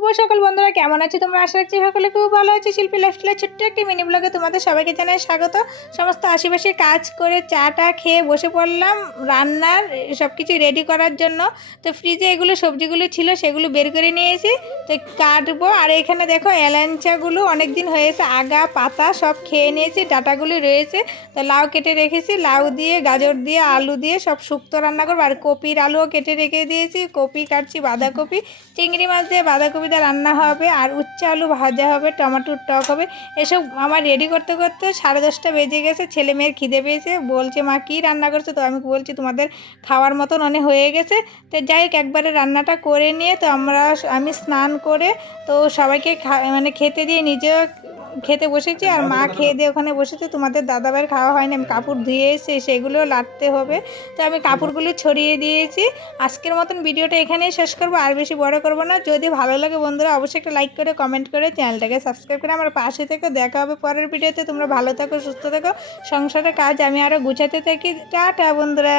শুভ সকাল বন্ধুরা, কেমন আছো তোমরা? আশা রাখছি সকলে খুব ভালো আছে। শিল্পী লাইফস্টাইলের ছোট্ট একটি মিনি ব্লগে তোমাদের সবাইকে জানাই স্বাগত। সমস্ত আশেপাশে কাজ করে চাটা খেয়ে বসে পড়লাম রান্নার সব কিছু রেডি করার জন্য। তো ফ্রিজে এগুলো সবজিগুলো ছিল, সেগুলো বের করে নিয়েছি, তো কাটবো। আর এখানে দেখো এলাঞ্চাগুলো অনেক দিন হয়েছে, আগা পাতা সব খেয়ে নিয়েছি, ডাটাগুলো রয়েছে। তো লাউ কেটে রেখেছি, লাউ দিয়ে গাজর দিয়ে আলু দিয়ে সব শুক্তো রান্না করবো। আর কপির আলুও কেটে রেখে দিয়েছি, কপি কাটছি, বাঁধাকপি, চিংড়ি মাছ দিয়ে বাঁধাকপি দিয়ে রান্না হবে, আর উচ্ছে আলু ভাজা হবে, টমেটোর টক হবে। এসব আমার রেডি করতে করতে 10:30 বেজে গেছে। ছেলে মেয়ের খিদে পেয়েছে, বলছে মা কী রান্না করছে। তো আমি বলছি তোমাদের খাওয়ার মতন অনেক হয়ে গেছে। তো যাই হোক, একবারে রান্নাটা করে নিয়ে তো আমি স্নান করে তো সবাইকে মানে খেতে দিয়ে নিজেও খেতে বসেছি, আর মা খেয়ে দিয়ে ওখানে বসেছে। তোমাদের দাদাভাইয়ের খাওয়া হয়নি, আমি কাপড় ধুয়ে এসে সেগুলোও লাটতে হবে, তো আমি কাপড়গুলো ছড়িয়ে দিয়েছি। আজকের মতন ভিডিওটা এখানেই শেষ করবো, আর বেশি বড় করবো না। যদি ভালো লাগে বন্ধুরা অবশ্যই একটা লাইক করে কমেন্ট করে চ্যানেলটাকে সাবস্ক্রাইব করে আমার পাশে থেকে দেখা হবে পরের ভিডিওতে। তোমরা ভালো থাকো, সুস্থ থাকো, সংসারের কাজ আমি আরও গুছাতে থাকি। টাটা বন্ধুরা।